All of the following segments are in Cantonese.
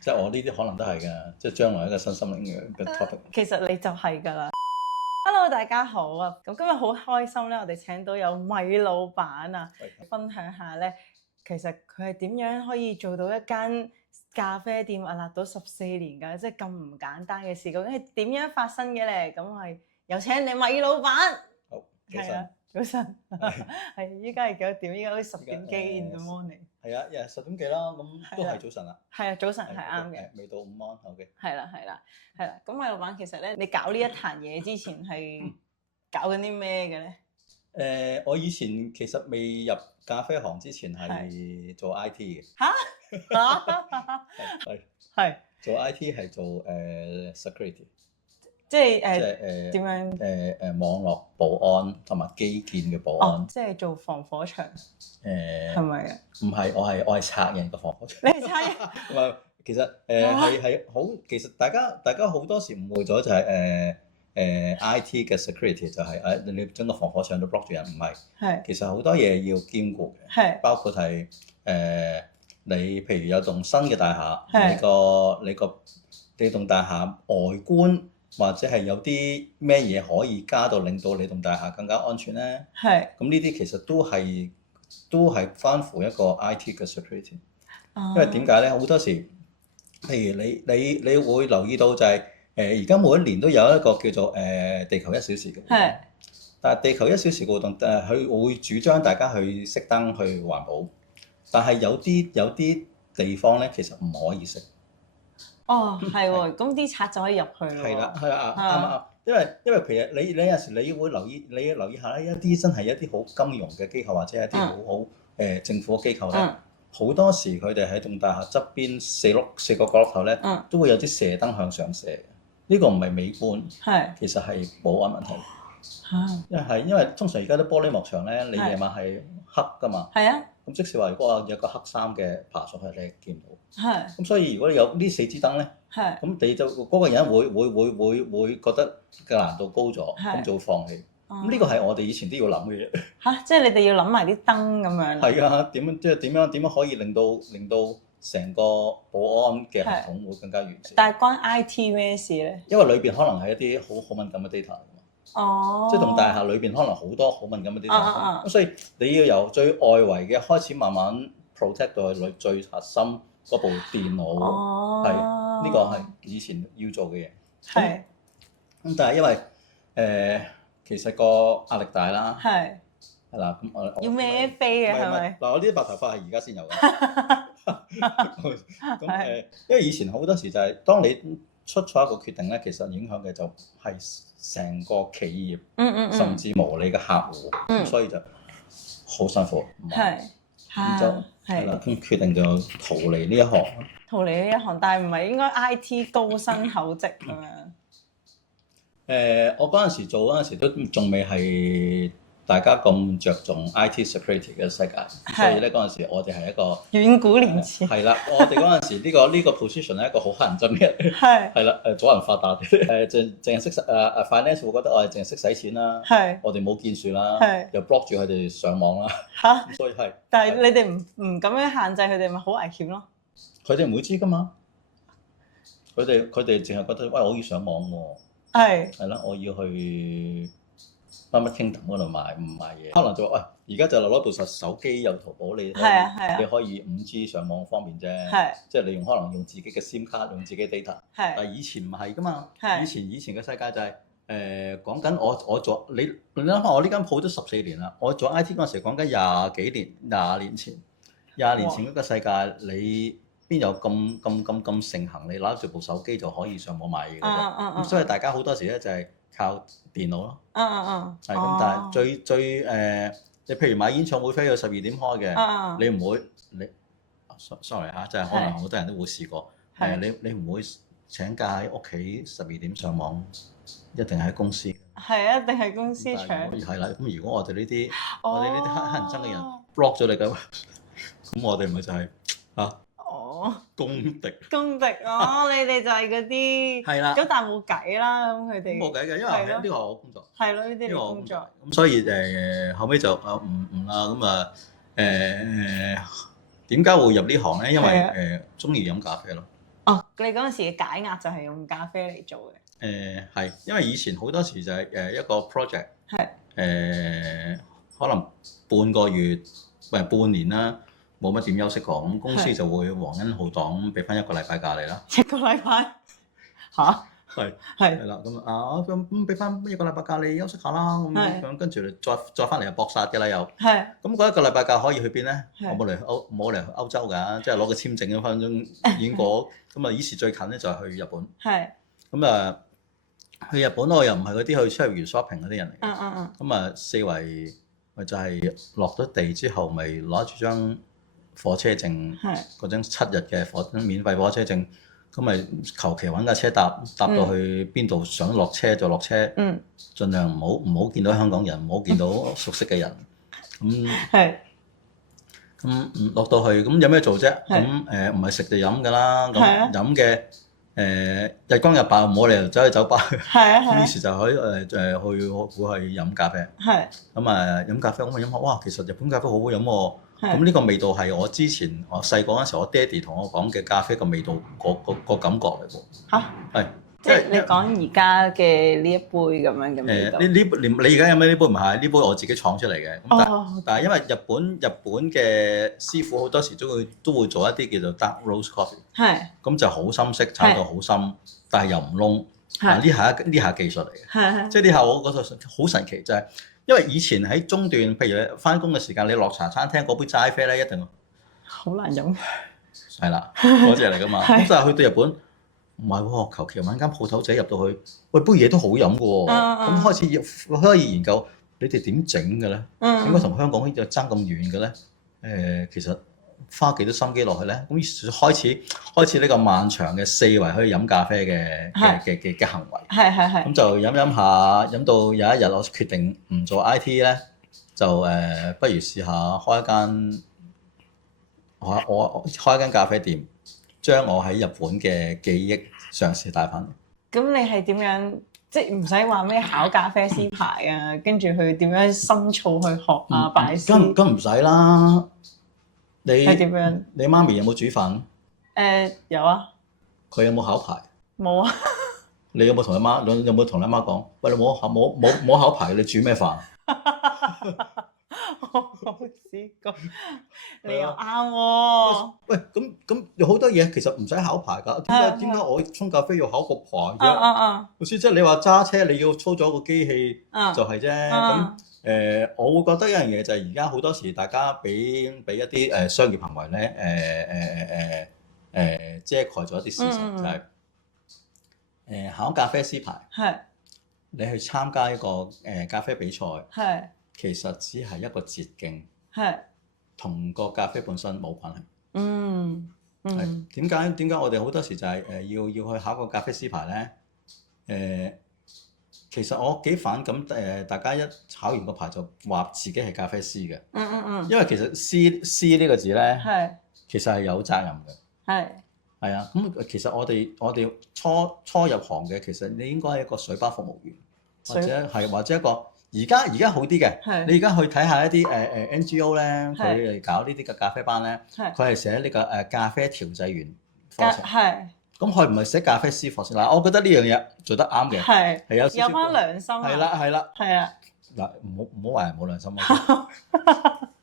即係我呢啲可能都係嘅，即係將來一個新心靈嘅 topic。其實你就係㗎啦。Hello，大家好啊！咁今日好開心咧，我哋請到有米老闆啊，分享下咧，其實佢係點樣可以做到一間咖啡店屹立到14年㗎，即係咁唔簡單嘅事，究竟係點樣發生嘅咧？咁係有請你米老闆。好，早晨。早晨，係依家係幾多點？依家好似10點幾 in the morning。係啊，10點幾啦，咁都係早晨啦。係啊，早晨係啱嘅。未到午安，好嘅。係啦。咁米老闆其實咧，你搞呢一壇嘢之前係搞緊啲咩嘅咧？我以前其實未入咖啡行之前係做 IT 嘅。係做 IT 係做security。即係點樣？網絡保安同埋基建嘅保安。即係做防火牆。係咪啊？唔係，我係拆人嘅防火牆。你係拆人？唔係，其實係好，其實大家好多時誤會咗就係IT 嘅 security 就係你將個防火牆都 block 住人，唔係。係。其實好多嘢要兼顧嘅。係。包括係你譬如有棟新嘅大廈，你棟大廈外觀。或者係有啲咩嘢可以加到令到你棟大廈更加安全咧？係。咁呢啲其實都係關乎一個 IT 嘅 security。因為點解咧？好多時，譬如你會留意到就係而家每一年都有一個叫做地球1小時嘅活動。係。但係地球1小時嘅活動佢會主張大家去熄燈去環保，但係有啲地方咧其實唔可以熄。係喎，咁啲賊就可以入去咯。係啦，啱。因為其實你有時你會留意下咧，一啲真係一啲好金融嘅機構或者一啲好政府嘅機構咧，好多時佢哋喺棟大廈側邊四個角落頭咧，都會有啲射燈向上射嘅。呢個唔係美觀，其實係保安問題。因為通常而家啲玻璃幕牆咧，你夜晚係黑㗎嘛。係啊。咁即使話如果有個黑衫嘅爬上去，你係見唔到。係。咁所以如果你有呢4支燈咧，咁你就嗰個人會覺得嘅難度高咗，咁就會放棄。咁呢個係我哋以前都要諗嘅嘢。即係你哋要諗埋啲燈咁樣。係啊，點樣可以令到成個保安嘅系統會更加完善？但係關 IT 咩事咧？因為裏邊可能係一啲好敏感嘅 data。即係棟大廈裏邊可能好多好敏感嘅 data。咁所以你要由最外圍嘅開始慢慢 protect 到去最核心嗰部電腦。係呢個係以前要做嘅嘢。係。咁但係因為其實個壓力大啦。係。係啦，咁我要孭飛嘅係咪？嗱，我呢啲白頭髮係而家先有嘅。咁因為以前好多時就係當你出錯一個決定咧，其實影響嘅就係成個企業，甚至乎你嘅客戶，咁所以就好辛苦。咁就係啦，咁決定就逃離呢一行。逃離呢一行，但係唔係應該 IT 高薪厚職咁樣？我嗰陣時做嗰陣時都仲未係大家咁着重 IT security 嘅世界，所以咧嗰陣時我哋係一個遠古年前。係啦，我哋嗰陣時呢個 position 係一個好乞人憎嘅人。係啦，阻人發達。淨係識finance 會覺得我哋淨係識使錢啦。我哋冇建樹啦。又 block 住佢哋上網啦。所以係。但係你哋唔咁樣限制佢哋，咪好危險咯？佢哋唔會知㗎嘛。佢哋淨係覺得喂，我要上網喎。係啦，我要去乜 Kingdom 嗰度買嘢，可能就話喂，而家就攞部手機有淘寶，你可以5G 上網方便啫。即係你可能用自己嘅 SIM 卡，用自己 data。但係以前唔係㗎嘛。以前嘅世界就係講緊我做你諗下，我呢間鋪都14年啦。我做 IT 嗰陣時講緊20年前嗰個世界，你邊有咁盛行？你攞住部手機就可以上網買嘢㗎啫。咁所以大家好多時咧就係靠電腦咯。係咁，但係最你譬如買演唱會飛到12點開嘅，你唔會sorry 嚇，即係可能好多人都會試過。你唔會請假喺屋企12點上網，一定喺公司。係啊，一定係公司搶。係啦，咁如果我哋呢啲乞人憎嘅人 block 咗你咁，咁我哋咪就係公敵。你哋就係嗰啲係啦。咁但係冇計啦，咁佢哋冇計嘅，因為呢個係我工作。係咯，呢啲係工作。咁所以後尾就唔啦，咁點解會入呢行咧？因為中意飲咖啡咯。哦，你嗰陣時嘅解壓就係用咖啡嚟做嘅。係，因為以前好多時就係一個 project，可能半個月唔係半年啦，冇乜點休息過，咁公司就會皇恩浩蕩咁俾翻1個禮拜假你啦。1個禮拜嚇？係啦，咁俾翻1個禮拜假你休息下啦，咁跟住再翻嚟又搏殺嘅啦又。咁嗰1個禮拜假可以去邊咧？我冇嚟歐洲㗎，即係攞個簽證1分鐘已經過。咁啊，於是最近咧就係去日本。咁啊，去日本我又唔係嗰啲去出去 shopping 嗰啲人嚟嘅。咁啊，四圍咪就係落咗地之後，咪攞住張火車證，嗰張7日嘅免費火車證。咁咪求其揾架車搭到去邊度，想落車就落車，盡量唔好見到香港人，唔好見到熟悉嘅人。咁落到去，咁有咩做啫？咁唔係食就飲㗎啦。咁飲嘅日光日白，冇理由走去酒吧。於是就可以會去飲咖啡。咁啊飲咖啡，咁啊飲下，哇！其實日本咖啡好好飲喎。咁呢個味道係我之前我細個嗰陣時，我爹哋同我講嘅咖啡個味道個感覺嚟喎。係，即係你講而家嘅呢一杯咁樣嘅味道。你而家飲咩呢杯唔係？呢杯我自己闖出嚟嘅。但係因為日本嘅師傅好多時都會做一啲叫做 dark roast coffee。咁就好深色，炒到好深，但係又唔燶。呢下技術嚟嘅。即係呢下我覺得好神奇，就係。因為以前喺中段，譬如你翻工嘅時間，你落茶餐廳嗰杯齋啡咧，一定好難飲。係啦，嗰隻嚟噶嘛。咁但係去到日本唔係喎，求其揾間鋪頭仔入到去，喂杯嘢都好飲嘅喎。咁開始研究你哋點整嘅咧？點解同香港就爭咁遠嘅咧？其實花幾多心機落去咧？咁於是開始呢個漫長嘅4圍去飲咖啡嘅行為。咁就飲下，飲到有一日我決定唔做 IT 咧，就不如試下開一間咖啡店，將我喺日本嘅記憶嘗試帶翻嚟。咁你係點樣？即係唔使話咩考咖啡師牌啊，跟住去點樣深造去學啊拜師？咁唔使啦。你係點樣？你媽咪有冇煮飯？有啊。佢有冇考牌？冇啊。你有冇同你媽講？喂，你冇考牌，你煮咩飯？我冇試過。你又啱喎。喂，咁有好多嘢其實唔使考牌㗎。點解我沖咖啡要考個牌啫？老師，即係你話揸車你要操咗個機器就係啫。咁我會覺得一樣嘢就係而家好多時大家俾一啲商業行為咧遮蓋咗一啲事實，就係考咖啡師牌，你去參加一個咖啡比賽，其實只係一個捷徑，同個咖啡本身冇關係。點解我哋好多時就係要去考個咖啡師牌咧？其實我幾反感大家一考完個牌就話自己係咖啡師嘅。因為其實師呢個字咧，其實係有責任嘅。係啊，咁其實我哋初入行嘅，其實你應該係一個水吧服務員，或者一個而家好啲嘅。你而家去睇下一啲NGO 咧，佢哋搞呢啲嘅咖啡班咧，佢係寫呢個咖啡調製員課程。咁佢唔係寫咖啡師課程嗱，我覺得呢樣嘢做得啱嘅，係有少少有返良心。係啦。嗱，唔好話人冇良心啊。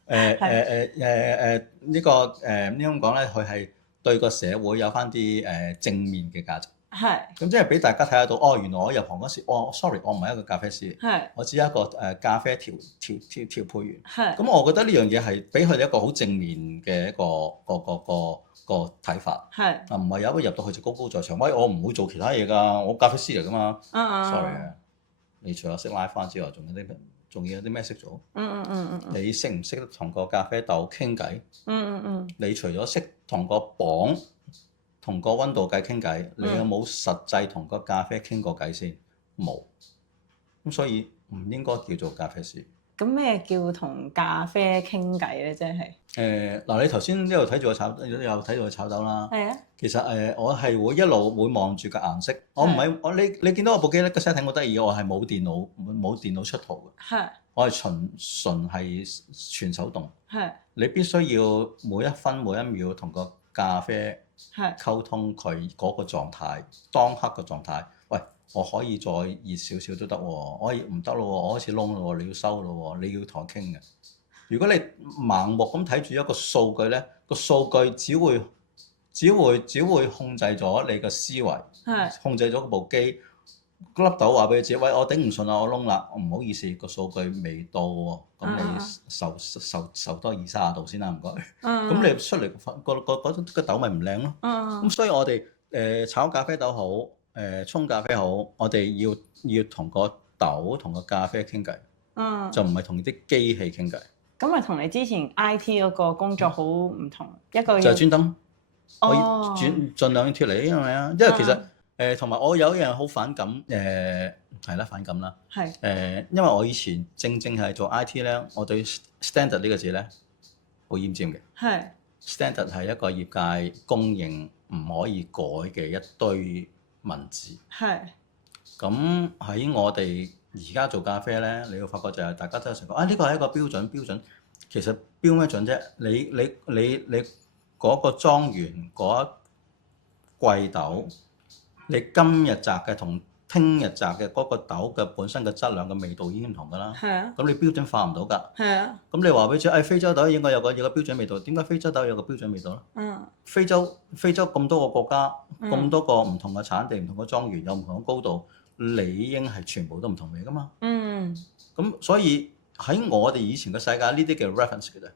呢個咁講咧，佢係對個社會有翻啲正面嘅價值。咁即係俾大家睇得到，原來我入行嗰時，sorry， 我唔係一個咖啡師，我只係一個咖啡調配員。咁我覺得呢樣嘢係俾佢哋一個好正面嘅一個睇法。唔係有一個入到去就高高在上，喂，我唔會做其他嘢㗎，我咖啡師嚟㗎嘛。sorry 啊，你除咗識拉花之外，仲有啲咩識做？你識唔識得同個咖啡豆傾偈？你除咗識同個磅同個溫度計傾偈，你有冇實際同個咖啡傾過偈先？冇。咁所以唔應該叫做咖啡師。咁咩叫同咖啡傾偈咧？即係嗱，你頭先呢度睇住我炒，又睇住我炒豆啦。其實我係會一路會望住個顏色。我唔係你見到我部機咧個 setting 好得意嘅，我係冇電腦出圖嘅。我係純係全手動。係。你必須要每一分每一秒同個咖啡溝通佢嗰個狀態，當刻嘅狀態。喂，我可以再熱少少都得喎，我唔得咯，我開始燶咯，你要收咯，你要同我傾嘅。如果你盲目咁睇住一個數據咧，個數據只會控制咗你嘅思維，控制咗部機。粒豆話俾你知，喂，我頂唔順啦，我燶啦，唔好意思，個數據未到喎，咁你受多20-30度先啦，唔該。咁你出嚟個豆咪唔靚咯。咁所以我哋炒咖啡豆好，沖咖啡好，我哋要同個豆同個咖啡傾偈，就唔係同啲機器傾偈。咁咪同你之前 IT 嗰個工作好唔同，一個就係專登，我要盡量脫離，因為其實。同埋我有一樣好反感，係啦，反感啦。因為我以前正係做 IT 咧，我對 standard 呢個字咧好厭尖嘅。standard 係一個業界公認唔可以改嘅一堆文字。咁喺我哋而家做咖啡咧，你會發覺就係大家都成講呢個係一個標準。其實標咩準啫？你嗰個莊園嗰一季豆。你今日摘嘅同聽日摘嘅嗰個豆嘅本身嘅質量嘅味道已經唔同㗎啦。咁你標準化唔到㗎。咁你話俾佢知，非洲豆應該有個標準味道，點解非洲豆有個標準味道咧？非洲咁多個國家，咁多個唔同嘅產地、唔同嘅莊園，有唔同嘅高度，理應係全部都唔同味㗎嘛。咁所以喺我哋以前嘅世界，呢啲叫 reference 嘅啫。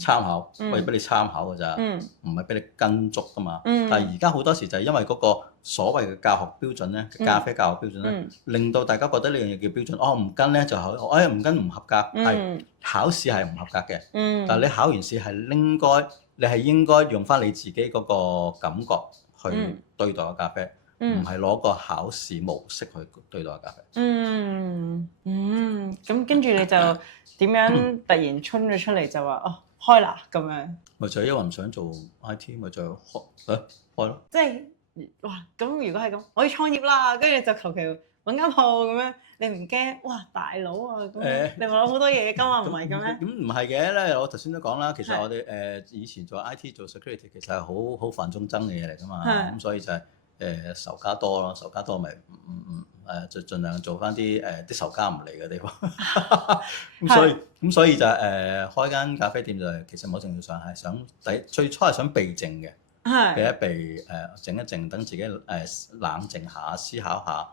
參考，為俾你參考㗎咋，唔係俾你跟足㗎嘛。但係而家好多時就係因為嗰個所謂嘅教學標準咧，咖啡教學標準咧，令到大家覺得呢樣嘢叫標準。唔跟咧就唔跟唔合格，係考試係唔合格嘅。但係你考完試係應該用翻你自己嗰個感覺去對待個咖啡，唔係攞個考試模式去對待個咖啡。咁跟住你就點樣突然衝咗出嚟就話開啦咁樣？咪就係因為唔想做 IT，咪就開咯。即係哇！咁如果係咁，我要創業啦，跟住就求其揾間鋪咁樣，你唔驚？哇！大佬啊，咁你話攞好多嘢㗎嘛，唔係嘅咩？咁唔係嘅咧，我頭先都講啦，其實我哋以前做 IT 做 security 其實係好犯眾憎嘅嘢嚟㗎嘛，咁所以就係仇家多咯，仇家多咪就盡量做翻啲仇家唔嚟嘅地方。咁所以就開間咖啡店就係其實某程度上係想最初係想避靜嘅。避一避靜一靜，等自己冷靜下，思考下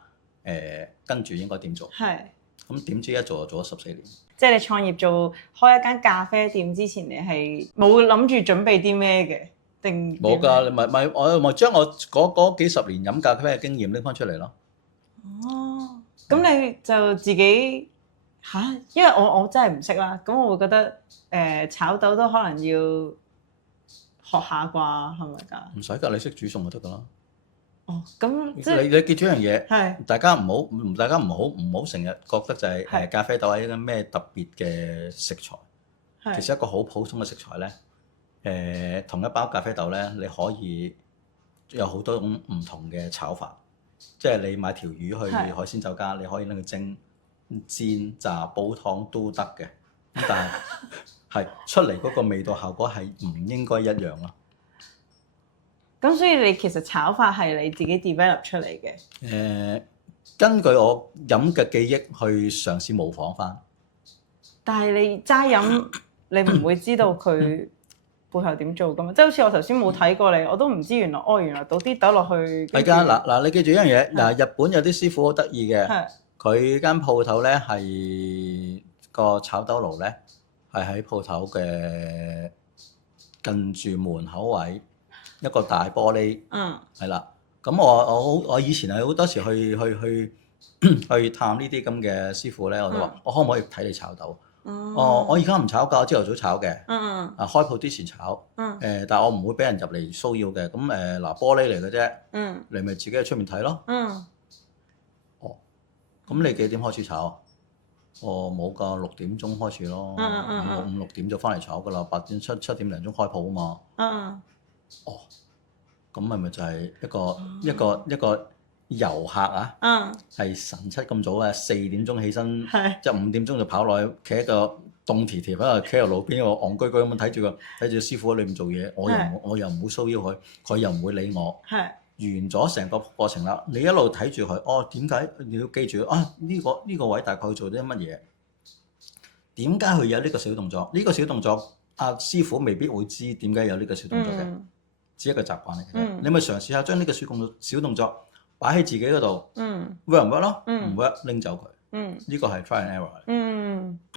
跟住應該點做。咁點知一做就做咗14年。即係你創業開一間咖啡店之前，你係冇諗住準備啲咩嘅？定冇㗎，我咪將我嗰幾十年飲咖啡嘅經驗拎翻出嚟咯。咁你就自己因為我真係唔識啦，咁我會覺得炒豆都可能要學下啩，係咪㗎？唔使㗎，你識煮餸就得㗎啦。咁即係你記住一樣嘢，大家唔好成日覺得就係咖啡豆係一個咩特別嘅食材。其實一個好普通嘅食材咧，同一包咖啡豆咧，你可以有好多種唔同嘅炒法。即係你買條魚去海鮮酒家，你可以拎佢蒸、煎、炸、煲湯都得嘅。但係出嚟嗰個味道效果係唔應該一樣咯。咁所以你其實炒法係你自己 develop 出嚟嘅。根據我飲嘅記憶去嘗試模仿翻。但係你齋飲，你唔會知道佢背後點做噶嘛？即係好似我頭先冇睇過你，我都唔知原來倒啲豆落去。係㗎，嗱，你記住一樣嘢，日本有啲師傅好得意嘅，佢間鋪頭咧係個炒豆爐咧係喺鋪頭嘅近住門口位一個大玻璃，係啦。咁我以前係好多時去探呢啲咁嘅師傅咧，我都話我可唔可以睇你炒豆？我而家唔炒㗎，我朝頭早炒嘅。開鋪之前炒。但係我唔會俾人入嚟騷擾嘅。咁嗱，玻璃嚟嘅啫。你咪自己喺出面睇咯。咁你幾點開始炒？冇㗎，6點鐘開始咯。5、6點就翻嚟炒㗎啦。8點7點零鐘開鋪啊嘛。咁咪就係一個遊客啊，係晨七咁早啊，4點鐘起身，即係5點鐘就跑落去，企喺個凍條條喺度，企喺路邊個戇居居咁樣睇住師傅喺裏面做嘢，我又唔會騷擾佢，佢又唔會理我。完咗成個過程啦，你一路睇住佢，點解你要記住呢個位大概做啲乜嘢？點解佢有呢個小動作？呢個小動作，師傅未必會知點解有呢個小動作嘅，只係一個習慣嚟嘅。你咪嘗試下將呢個小動作擺喺自己嗰度，work 唔 work 咯？唔 work 拎走佢。呢個係 try and error。